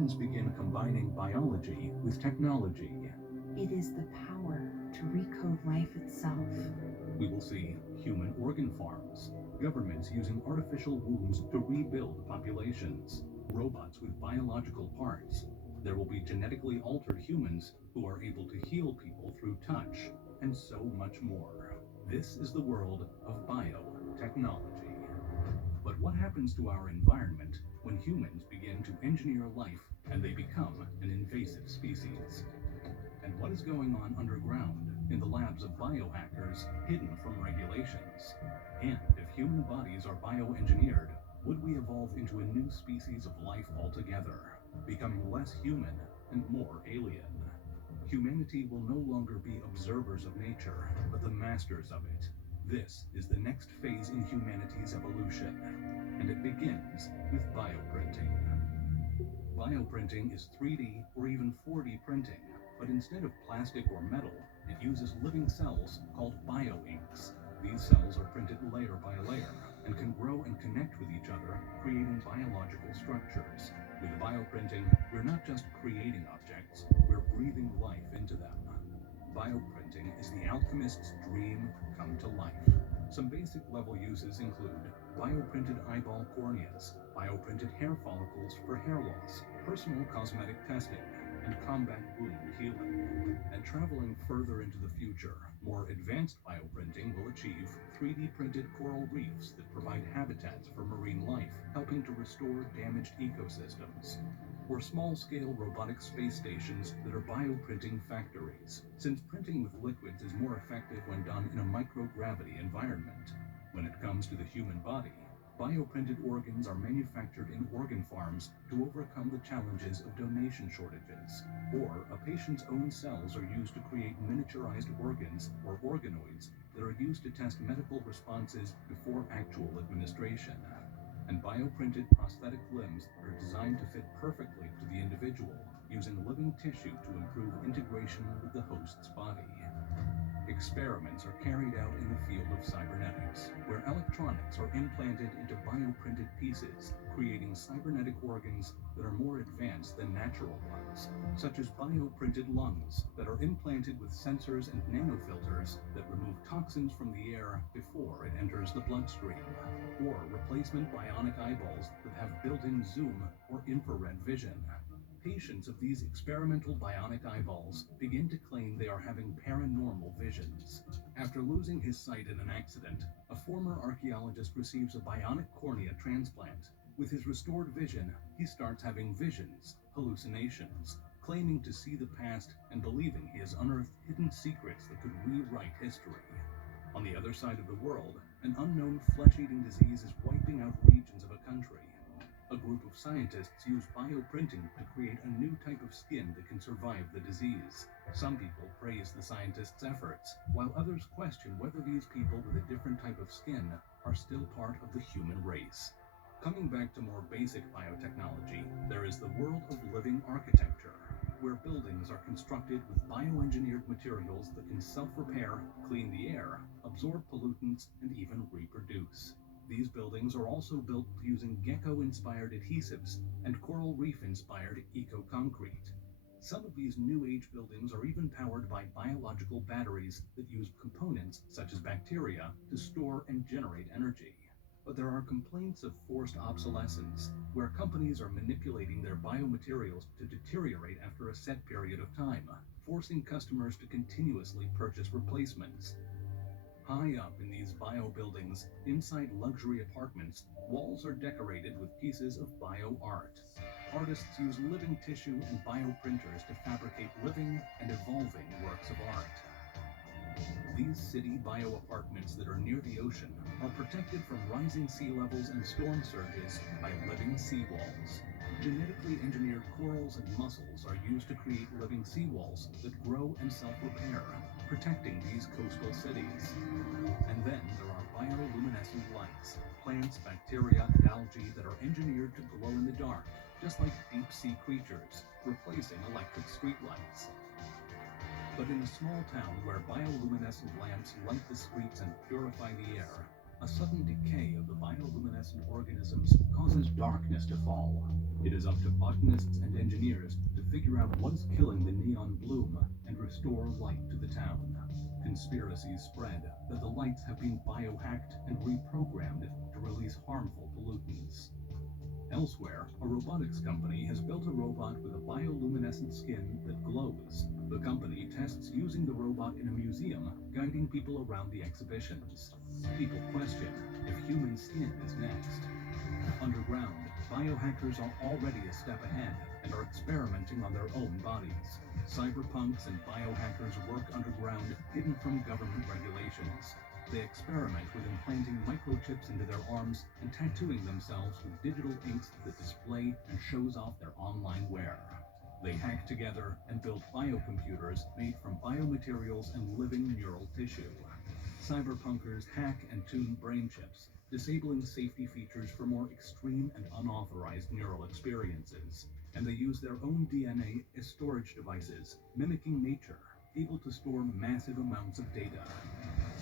humans begin combining biology with technology. It is the power to recode life itself. We will see human organ farms, governments using artificial wombs to rebuild populations, robots with biological parts. There will be genetically altered humans who are able to heal people through touch, and so much more. This is the world of biotechnology. But what happens to our environment when humans begin to engineer life and they become an invasive species? And what is going on underground in the labs of biohackers hidden from regulations? And if human bodies are bioengineered, would we evolve into a new species of life altogether, becoming less human and more alien? Humanity will no longer be observers of nature, but the masters of it. This is the next phase in humanity's evolution, and it begins with bioprinting. Bioprinting is 3D or even 4D printing, but instead of plastic or metal, it uses living cells called bioinks. These cells are printed layer by layer and can grow and connect with each other, creating biological structures. With bioprinting, we're not just creating objects, we're breathing life into them. Bioprinting is the alchemist's dream come to life. Some basic level uses include bioprinted eyeball corneas, bioprinted hair follicles for hair loss, personal cosmetic testing, and combat wound healing. And traveling further into the future, more advanced bioprinting will achieve 3D printed coral reefs that provide habitats for marine life, helping to restore damaged ecosystems. Or small-scale robotic space stations that are bioprinting factories, since printing with liquids is more effective when done in a microgravity environment. When it comes to the human body, bioprinted organs are manufactured in organ farms to overcome the challenges of donation shortages. Or a patient's own cells are used to create miniaturized organs or organoids that are used to test medical responses before actual administration. And bioprinted prosthetic limbs are designed to fit perfectly to the individual, using living tissue to improve integration with the host's body. Experiments are carried out in the field of cybernetics, where electronics are implanted into bioprinted pieces, creating cybernetic organs that are more advanced than natural ones, such as bioprinted lungs that are implanted with sensors and nanofilters that remove toxins from the air before it enters the bloodstream, or replacement bionic eyeballs that have built-in zoom or infrared vision. Patients of these experimental bionic eyeballs begin to claim they are having paranormal visions. After losing his sight in an accident, a former archaeologist receives a bionic cornea transplant. With his restored vision, he starts having visions, hallucinations, claiming to see the past and believing he has unearthed hidden secrets that could rewrite history. On the other side of the world, an unknown flesh-eating disease is wiping out regions of a country. A group of scientists use bioprinting to create a new type of skin that can survive the disease. Some people praise the scientists' efforts, while others question whether these people with a different type of skin are still part of the human race. Coming back to more basic biotechnology, there is the world of living architecture, where buildings are constructed with bioengineered materials that can self-repair, clean the air, absorb pollutants, and even reproduce. These buildings are also built using gecko-inspired adhesives and coral reef-inspired eco-concrete. Some of these new age buildings are even powered by biological batteries that use components such as bacteria to store and generate energy. But there are complaints of forced obsolescence, where companies are manipulating their biomaterials to deteriorate after a set period of time, forcing customers to continuously purchase replacements. High up in these bio buildings, inside luxury apartments, walls are decorated with pieces of bio art. Artists use living tissue and bioprinters to fabricate living and evolving works of art. These city bio apartments that are near the ocean are protected from rising sea levels and storm surges by living seawalls. Genetically engineered corals and mussels are used to create living seawalls that grow and self-repair, protecting these coastal cities. And then there are bioluminescent lights, plants, bacteria, and algae that are engineered to glow in the dark, just like deep-sea creatures, replacing electric streetlights. But in a small town where bioluminescent lamps light the streets and purify the air, A sudden decay of the bioluminescent organisms causes darkness to fall. It is up to botanists and engineers to figure out what's killing the neon bloom and restore light to the town. Conspiracies spread that the lights have been biohacked and reprogrammed to release harmful pollutants. Elsewhere, a robotics company has built a robot with a bioluminescent skin that glows. The company tests using the robot in a museum, guiding people around the exhibitions. People question if human skin is next. Underground, biohackers are already a step ahead and are experimenting on their own bodies. Cyberpunks and biohackers work underground, hidden from government regulations. They experiment with implanting microchips into their arms and tattooing themselves with digital inks that display and shows off their online wear. They hack together and build biocomputers made from biomaterials and living neural tissue. Cyberpunkers hack and tune brain chips, disabling safety features for more extreme and unauthorized neural experiences. And they use their own DNA as storage devices, mimicking nature, able to store massive amounts of data.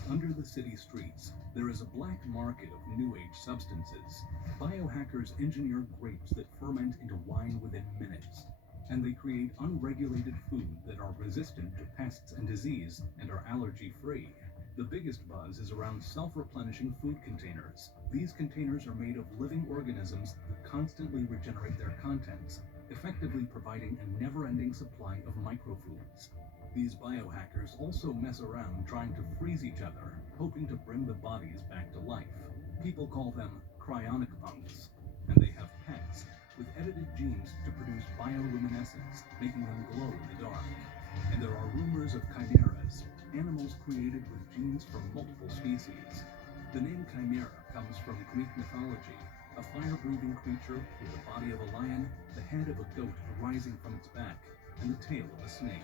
Under the city streets, there is a black market of new age substances. Biohackers engineer grapes that ferment into wine within minutes, and they create unregulated food that are resistant to pests and disease and are allergy-free. The biggest buzz is around self-replenishing food containers. These containers are made of living organisms that constantly regenerate their contents, effectively providing a never-ending supply of microfoods. These biohackers also mess around trying to freeze each other, hoping to bring the bodies back to life. People call them cryonic punks, and they have pets with edited genes to produce bioluminescence, making them glow in the dark. And there are rumors of chimeras, animals created with genes from multiple species. The name chimera comes from Greek mythology, a fire-breathing creature with the body of a lion, the head of a goat arising from its back, and the tail of a snake.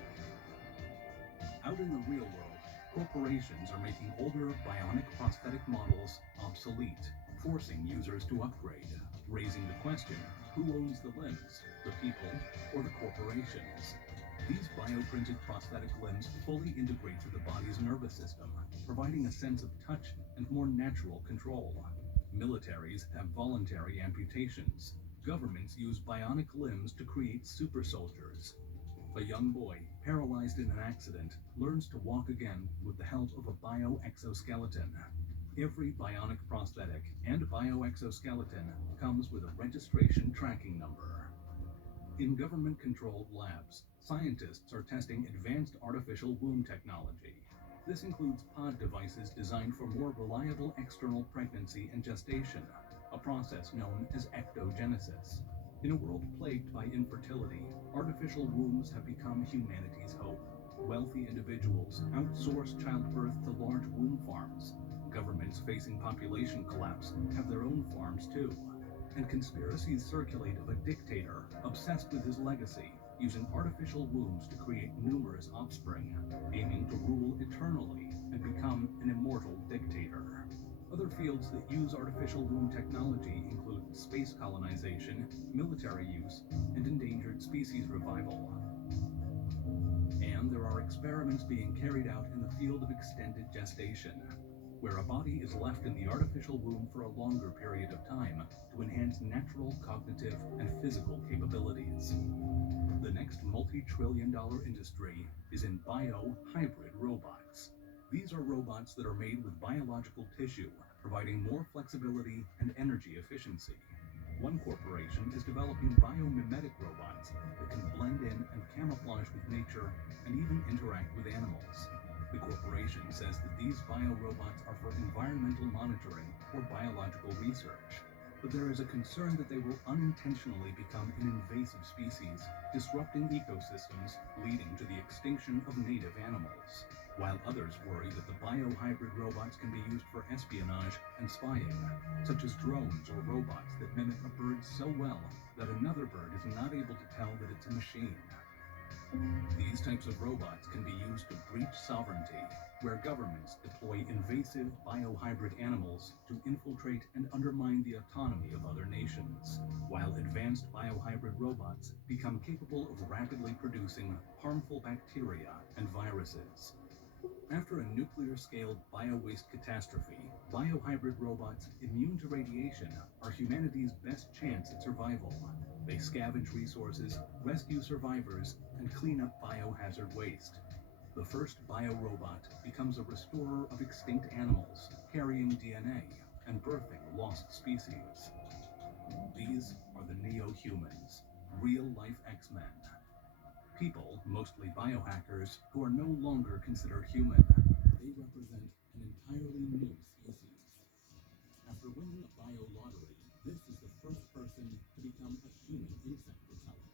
Out in the real world, corporations are making older bionic prosthetic models obsolete, forcing users to upgrade, raising the question, who owns the limbs, the people or the corporations? These bioprinted prosthetic limbs fully integrate with the body's nervous system, providing a sense of touch and more natural control. Militaries have voluntary amputations. Governments use bionic limbs to create super soldiers. A young boy, paralyzed in an accident, learns to walk again with the help of a bioexoskeleton. Every bionic prosthetic and bioexoskeleton comes with a registration tracking number. In government-controlled labs, scientists are testing advanced artificial womb technology. This includes pod devices designed for more reliable external pregnancy and gestation, a process known as ectogenesis. In a world plagued by infertility, artificial wombs have become humanity's hope. Wealthy individuals outsource childbirth to large womb farms. Governments facing population collapse have their own farms too. And conspiracies circulate of a dictator obsessed with his legacy, using artificial wombs to create numerous offspring, aiming to rule eternally and become an immortal dictator. Other fields that use artificial womb technology include space colonization, military use, and endangered species revival. And there are experiments being carried out in the field of extended gestation, where a body is left in the artificial womb for a longer period of time to enhance natural cognitive and physical capabilities. The next multi-trillion-dollar industry is in bio-hybrid robots. These are robots that are made with biological tissue, providing more flexibility and energy efficiency. One corporation is developing biomimetic robots that can blend in and camouflage with nature and even interact with animals. The corporation says that these biorobots are for environmental monitoring or biological research, but there is a concern that they will unintentionally become an invasive species, disrupting ecosystems, leading to the extinction of native animals. While others worry that the biohybrid robots can be used for espionage and spying, such as drones or robots that mimic a bird so well that another bird is not able to tell that it's a machine. These types of robots can be used to breach sovereignty, where governments deploy invasive biohybrid animals to infiltrate and undermine the autonomy of other nations, while advanced biohybrid robots become capable of rapidly producing harmful bacteria and viruses. After a nuclear-scaled bio-waste catastrophe, biohybrid robots immune to radiation are humanity's best chance at survival. They scavenge resources, rescue survivors, and clean up biohazard waste. The first biorobot becomes a restorer of extinct animals, carrying DNA and birthing lost species. These are the neo-humans, real-life X-Men. People, mostly biohackers, who are no longer considered human. They represent an entirely new species. After winning a bio lottery, this is the first person to become a human insect repellent.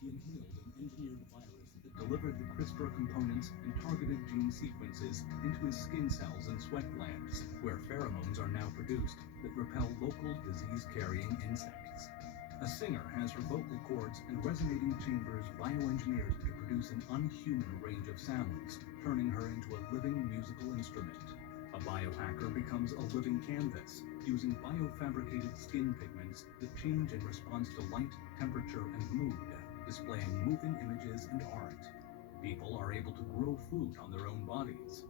He inhaled an engineered virus that delivered the CRISPR components and targeted gene sequences into his skin cells and sweat glands, where pheromones are now produced that repel local disease-carrying insects. A singer has her vocal cords and resonating chambers bioengineered to produce an unhuman range of sounds, turning her into a living musical instrument. A biohacker becomes a living canvas, using biofabricated skin pigments that change in response to light, temperature, and mood, displaying moving images and art. People are able to grow food on their own bodies.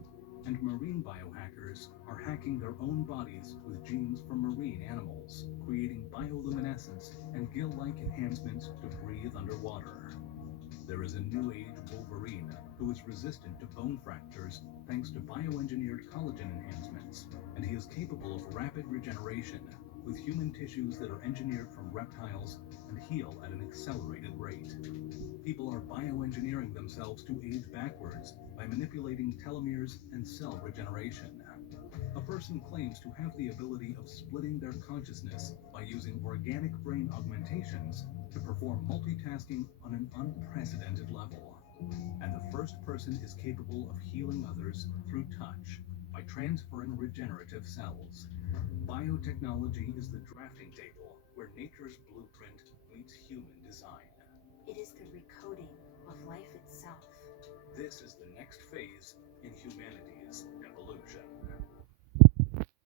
And marine biohackers are hacking their own bodies with genes from marine animals, creating bioluminescence and gill-like enhancements to breathe underwater. There is a new age Wolverine who is resistant to bone fractures thanks to bioengineered collagen enhancements, and he is capable of rapid regeneration with human tissues that are engineered from reptiles and heal at an accelerated rate. People are bioengineering themselves to age backwards by manipulating telomeres and cell regeneration. A person claims to have the ability of splitting their consciousness by using organic brain augmentations to perform multitasking on an unprecedented level. And the first person is capable of healing others through touch by transferring regenerative cells. Biotechnology is the drafting table where nature's blueprint meets human design. It is the recoding of life itself. This is the next phase in humanity's evolution.